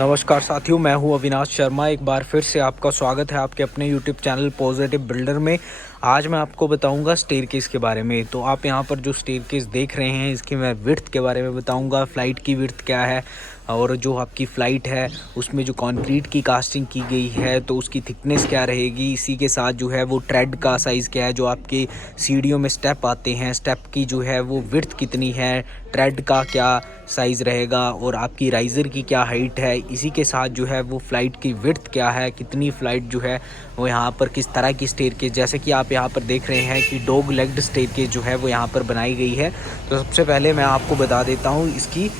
नमस्कार साथियों, मैं हूं अविनाश शर्मा। एक बार फिर से आपका स्वागत है आपके अपने यूट्यूब चैनल पॉजिटिव बिल्डर में। आज मैं आपको बताऊंगा स्टेयरकेस के बारे में। तो आप यहां पर जो स्टेयरकेस देख रहे हैं, इसकी मैं विड्थ के बारे में बताऊंगा। फ़्लाइट की विड्थ क्या है और जो आपकी फ़्लाइट है उसमें जो कंक्रीट की कास्टिंग की गई है तो उसकी थिकनेस क्या रहेगी। इसी के साथ जो है वो ट्रेड का साइज़ क्या है, जो आपके सीढ़ियों में स्टेप आते हैं, स्टेप की जो है वो विड्थ कितनी है, ट्रेड का क्या साइज़ रहेगा और आपकी राइज़र की क्या हाइट है। इसी के साथ जो है वो फ़्लाइट की विड्थ क्या है, कितनी फ़्लाइट जो है वो यहाँ पर किस तरह की स्टेयरकेस, जैसे कि आप यहाँ पर देख रहे हैं कि डॉग लेग्ड स्टेयरकेस जो है वो यहाँ पर बनाई गई है। तो सबसे पहले मैं आपको बता देता हूँ इसकी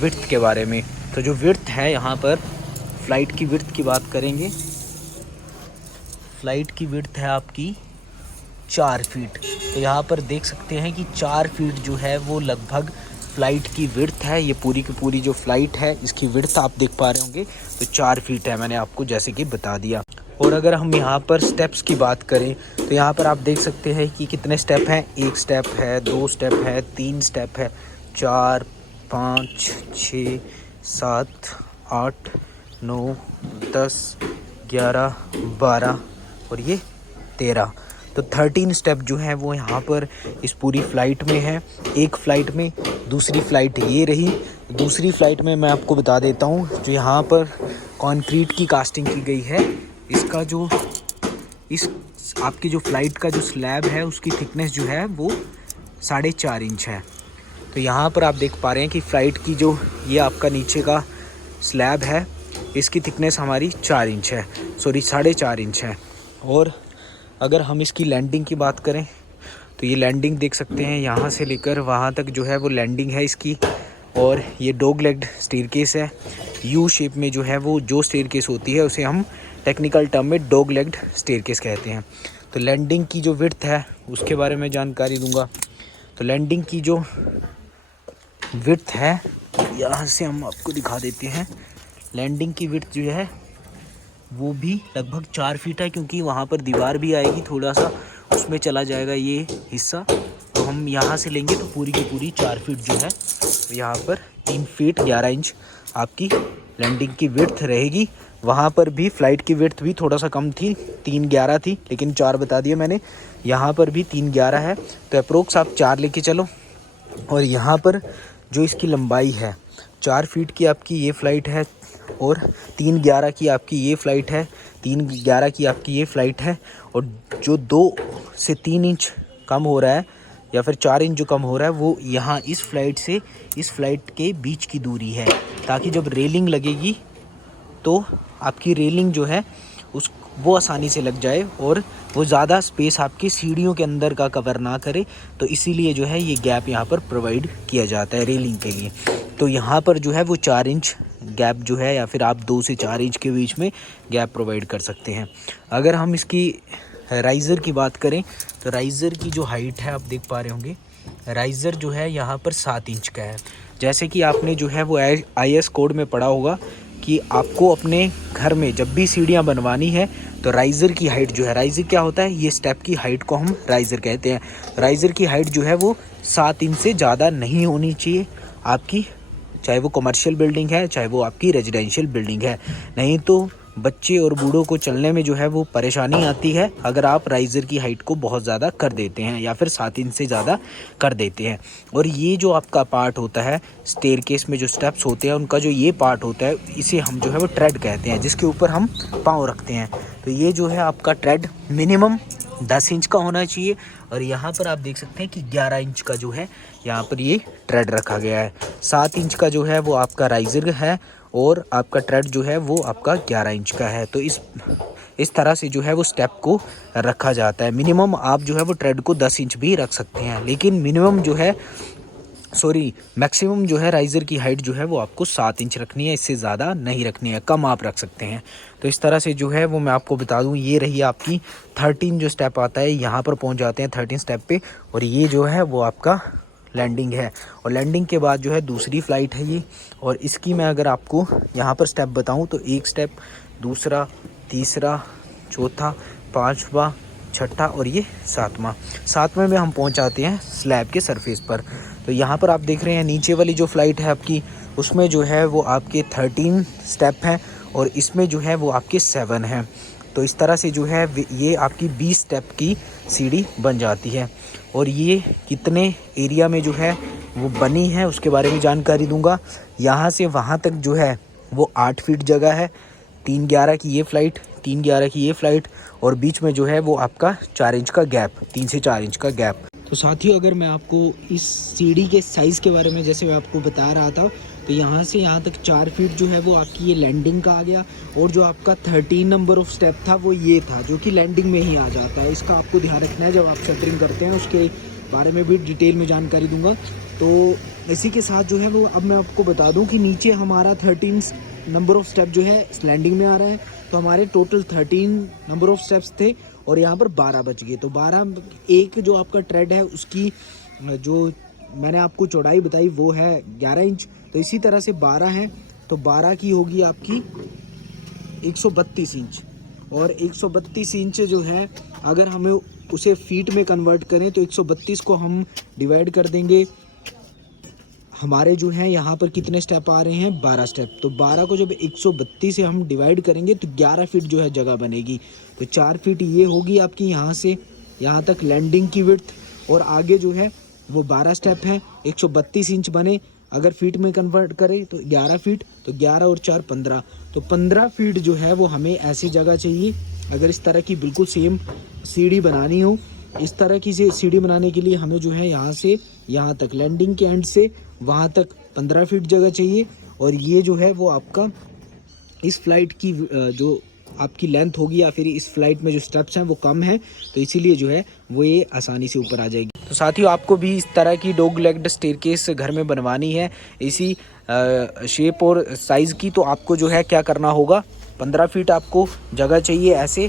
विड्थ के बारे में। तो जो विड्थ है, यहाँ पर फ़्लाइट की विड्थ की बात करेंगे। फ़्लाइट की विड्थ है आपकी 4 फीट। तो यहाँ पर देख सकते हैं कि 4 फीट जो है वो लगभग फ़्लाइट की विड्थ है। ये पूरी की पूरी जो फ़्लाइट है इसकी विड्थ आप देख पा रहे होंगे, तो 4 फीट है, मैंने आपको जैसे कि बता दिया। और अगर हम यहाँ पर स्टेप्स की बात करें तो यहाँ पर आप देख सकते हैं कि कितने स्टेप हैं। 1 स्टेप है, 2 स्टेप है, 3 स्टेप है, 4, 5, 6, 7, 8, 9, 10, 11, 12 और ये 13। तो 13 स्टेप जो है वो यहाँ पर इस पूरी फ़्लाइट में है। एक फ़्लाइट में, दूसरी फ़्लाइट ये रही। दूसरी फ़्लाइट में मैं आपको बता देता हूँ, जो यहाँ पर कंक्रीट की कास्टिंग की गई है, इसका जो इस आपकी जो फ़्लाइट का जो स्लैब है उसकी थिकनेस जो है वो 4.5 इंच है। तो यहाँ पर आप देख पा रहे हैं कि फ़्लाइट की जो ये आपका नीचे का स्लैब है इसकी थिकनेस हमारी 4 इंच है, सॉरी 4.5 इंच है। और अगर हम इसकी लैंडिंग की बात करें तो ये लैंडिंग देख सकते हैं, यहाँ से लेकर वहाँ तक जो है वो लैंडिंग है इसकी। और ये डॉग लेग्ड स्टेयरकेस है। यू शेप में जो है वो जो स्टेयरकेस होती है उसे हम टेक्निकल टर्म में डॉग लेग्ड स्टेयरकेस कहते हैं। तो लैंडिंग की जो विड्थ है उसके बारे में जानकारी दूंगा। तो लैंडिंग की जो विड्थ है यहाँ से हम आपको दिखा देते हैं। लैंडिंग की विड्थ जो है वो भी लगभग 4 फीट है, क्योंकि वहाँ पर दीवार भी आएगी, थोड़ा सा उसमें चला जाएगा ये हिस्सा। तो हम यहाँ से लेंगे तो पूरी की पूरी 4 फीट जो है यहाँ पर 3 फीट 11 इंच आपकी लैंडिंग की विड्थ रहेगी। वहाँ पर भी फ़्लाइट की विड्थ भी थोड़ा सा कम थी, 3.11 थी, लेकिन 4 बता दिया मैंने। यहाँ पर भी 3.11 है, तो अप्रोक्स आप 4 लेके चलो। और यहाँ पर जो इसकी लंबाई है, 4 फीट की आपकी ये फ़्लाइट है और 3.11 की आपकी ये फ़्लाइट है, 3.11 की आपकी ये फ़्लाइट है। और जो 2 से 3 इंच कम हो रहा है या फिर 4 इंच जो कम हो रहा है वो यहाँ इस फ़्लाइट से इस फ़्लाइट के बीच की दूरी है, ताकि जब रेलिंग लगेगी तो आपकी रेलिंग जो है वो आसानी से लग जाए और वो ज़्यादा स्पेस आपकी सीढ़ियों के अंदर का कवर ना करे। तो इसीलिए जो है ये गैप यहाँ पर प्रोवाइड किया जाता है रेलिंग के लिए। तो यहाँ पर जो है वो 4 इंच गैप जो है, या फिर आप 2 से 4 इंच के बीच में गैप प्रोवाइड कर सकते हैं। अगर हम इसकी राइज़र की बात करें तो राइज़र की जो हाइट है आप देख पा रहे होंगे, राइज़र जो है यहाँ पर 7 इंच का है। जैसे कि आपने जो है वो IS कोड में पढ़ा होगा कि आपको अपने घर में जब भी सीढ़ियाँ बनवानी है तो राइज़र की हाइट जो है, राइज़र क्या होता है, ये स्टेप की हाइट को हम राइज़र कहते हैं। राइज़र की हाइट जो है वो 7 इंच से ज़्यादा नहीं होनी चाहिए आपकी, चाहे वो कमर्शियल बिल्डिंग है चाहे वो आपकी रेजिडेंशियल बिल्डिंग है। नहीं तो बच्चे और बूढ़ों को चलने में जो है वो परेशानी आती है अगर आप राइज़र की हाइट को बहुत ज़्यादा कर देते हैं या फिर 7 इंच से ज़्यादा कर देते हैं। और ये जो आपका पार्ट होता है स्टेयरकेस में, जो स्टेप्स होते हैं उनका जो ये पार्ट होता है, इसे हम जो है वो ट्रेड कहते हैं, जिसके ऊपर हम पाँव रखते हैं। तो ये जो है आपका ट्रेड मिनिमम 10 इंच का होना चाहिए। और यहाँ पर आप देख सकते हैं कि 11 इंच का जो है यहाँ पर ये ट्रेड रखा गया है। 7 इंच का जो है वो आपका राइज़र है और आपका ट्रेड जो है वो आपका 11 इंच का है। तो इस तरह से जो है वो स्टेप को रखा जाता है। मिनिमम आप जो है वो ट्रेड को 10 इंच भी रख सकते हैं, लेकिन मिनिमम जो है मैक्सिमम जो है राइज़र की हाइट जो है वो आपको 7 इंच रखनी है, इससे ज़्यादा नहीं रखनी है, कम आप रख सकते हैं। तो इस तरह से जो है वो मैं आपको बता दूं, ये रही आपकी 13 जो स्टेप आता है, यहाँ पर पहुँच जाते हैं 13 स्टेप पे। और ये जो है वो आपका लैंडिंग है। और लैंडिंग के बाद जो है दूसरी फ़्लाइट है ये। और इसकी मैं अगर आपको यहाँ पर स्टेप बताऊँ तो 1 स्टेप, दूसरा, तीसरा, चौथा, 5वां, छठा और ये 7वां में हम पहुँच जाते हैं स्लैब के सरफेस पर। तो यहाँ पर आप देख रहे हैं नीचे वाली जो फ़्लाइट है आपकी उसमें जो है वो आपके 13 स्टेप हैं और इसमें जो है वो आपके 7 हैं। तो इस तरह से जो है ये आपकी 20 स्टेप की सीढ़ी बन जाती है। और ये कितने एरिया में जो है वो बनी है उसके बारे में जानकारी दूंगा। यहाँ से वहाँ तक जो है वो 8 फीट जगह है, 311 की ये फ़्लाइट, 311 की ये फ़्लाइट, और बीच में जो है वो आपका 4 इंच का गैप, 3 से 4 इंच का गैप। तो साथियों, अगर मैं आपको इस सीढ़ी के साइज़ के बारे में जैसे मैं आपको बता रहा था, तो यहाँ से यहाँ तक 4 फीट जो है वो आपकी ये लैंडिंग का आ गया। और जो आपका 13 नंबर ऑफ स्टेप था वो ये था, जो कि लैंडिंग में ही आ जाता है। इसका आपको ध्यान रखना है जब आप शटरिंग करते हैं, उसके बारे में भी डिटेल में जानकारी दूंगा। तो इसी के साथ जो है वो अब मैं आपको बता दूं कि नीचे हमारा 13 नंबर ऑफ स्टेप जो है लैंडिंग में आ रहा है। तो हमारे टोटल 13 नंबर ऑफ स्टेप्स थे और यहाँ पर 12 बच गए। तो 12 एक जो आपका ट्रेड है उसकी जो मैंने आपको चौड़ाई बताई वो है 11 इंच। तो इसी तरह से 12 है तो 12 की होगी आपकी 132 इंच। और 132 इंच जो है अगर हमें उसे फीट में कन्वर्ट करें तो 132 को हम डिवाइड कर देंगे, हमारे जो है यहाँ पर कितने स्टेप आ रहे हैं, 12 स्टेप। तो 12 को जब 132 से हम डिवाइड करेंगे तो 11 फीट जो है जगह बनेगी। तो 4 फीट ये होगी आपकी यहाँ से यहाँ तक लैंडिंग की विड्थ, और आगे जो है वो 12 स्टेप हैं, 132 इंच बने। अगर फीट में कन्वर्ट करें तो 11 फीट, तो 11 और 4 15, तो 15 फीट जो है वो हमें ऐसी जगह चाहिए। अगर इस तरह की बिल्कुल सेम सीढ़ी बनानी हो, इस तरह की से सीढ़ी बनाने के लिए हमें जो है यहाँ से यहाँ तक लैंडिंग के एंड से वहाँ तक 15 फीट जगह चाहिए। और ये जो है वो आपका इस फ्लाइट की जो आपकी लेंथ होगी या फिर इस फ्लाइट में जो स्टेप्स हैं वो कम है, तो इसीलिए जो है वो ये आसानी से ऊपर आ जाएगी। तो साथियों, आपको भी इस तरह की डॉग लेग्ड स्टेयरकेस घर में बनवानी है इसी शेप और साइज़ की, तो आपको जो है क्या करना होगा, 15 फीट आपको जगह चाहिए ऐसे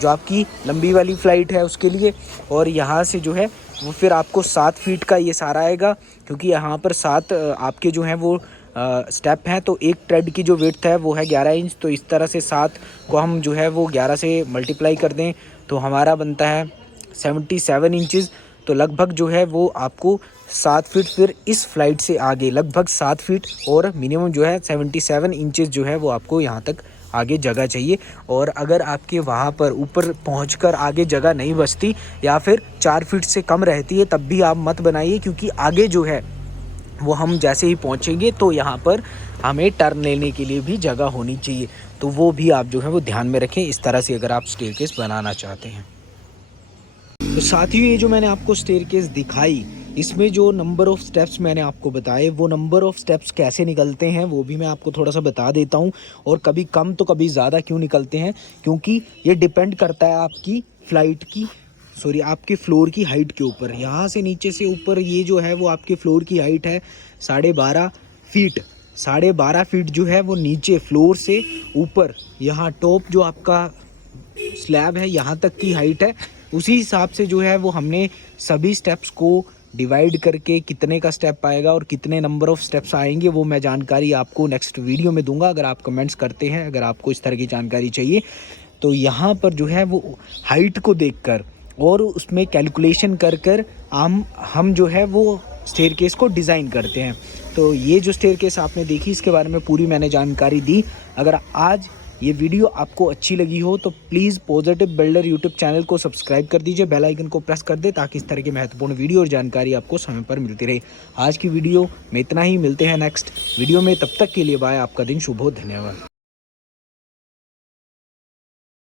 जो आपकी लंबी वाली फ़्लाइट है उसके लिए। और यहाँ से जो है वो फिर आपको 7 फीट का ये सारा आएगा, क्योंकि यहाँ पर 7 आपके जो हैं वो स्टेप हैं। तो एक ट्रेड की जो विड्थ है वो है 11 इंच। तो इस तरह से 7 को हम जो है वो 11 से मल्टीप्लाई कर दें तो हमारा बनता है 77 इंचज़। तो लगभग जो है वो आपको 7 फीट फिर इस फ्लाइट से आगे लगभग 7 फीट और मिनिमम जो है 77 इंचज़ जो है वो आपको यहाँ तक आगे जगह चाहिए। और अगर आपके वहाँ पर ऊपर पहुँचकर आगे जगह नहीं बचती या फिर 4 फीट से कम रहती है तब भी आप मत बनाइए, क्योंकि आगे जो है वो हम जैसे ही पहुँचेंगे तो यहाँ पर हमें टर्न लेने के लिए भी जगह होनी चाहिए। तो वो भी आप जो है वो ध्यान में रखें इस तरह से अगर आप स्टेयरकेस बनाना चाहते हैं। तो साथियों, ये जो मैंने आपको स्टेयरकेस दिखाई, इसमें जो नंबर ऑफ़ स्टेप्स मैंने आपको बताए, वो नंबर ऑफ़ स्टेप्स कैसे निकलते हैं वो भी मैं आपको थोड़ा सा बता देता हूँ। और कभी कम तो कभी ज़्यादा क्यों निकलते हैं, क्योंकि ये डिपेंड करता है आपकी फ़्लाइट की आपके फ्लोर की हाइट के ऊपर। यहाँ से नीचे से ऊपर ये जो है वो आपके फ्लोर की हाइट है 12.5 फीट। 12.5 फीट जो है वो नीचे फ्लोर से ऊपर यहाँ टॉप जो आपका स्लैब है यहाँ तक की हाइट है। उसी हिसाब से जो है वो हमने सभी स्टेप्स को डिवाइड करके कितने का स्टेप आएगा और कितने नंबर ऑफ़ स्टेप्स आएंगे वो मैं जानकारी आपको नेक्स्ट वीडियो में दूंगा। अगर आप कमेंट्स करते हैं, अगर आपको इस तरह की जानकारी चाहिए, तो यहाँ पर जो है वो हाइट को देखकर और उसमें कैलकुलेशन कर कर हम जो है वो स्टेयरकेस को डिज़ाइन करते हैं। तो ये जो स्टेयरकेस आपने देखी इसके बारे में पूरी मैंने जानकारी दी। अगर आज ये वीडियो आपको अच्छी लगी हो तो please positive builder YouTube channel को सब्सक्राइब कर दीजिए, बेल आइकन को प्रेस कर दे ताकि इस तरह की महत्वपूर्ण वीडियो और जानकारी आपको समय पर मिलती रहे। आज की वीडियो में इतना ही, मिलते हैं नेक्स्ट वीडियो में, तब तक के लिए बाय। आपका दिन शुभ हो, धन्यवाद।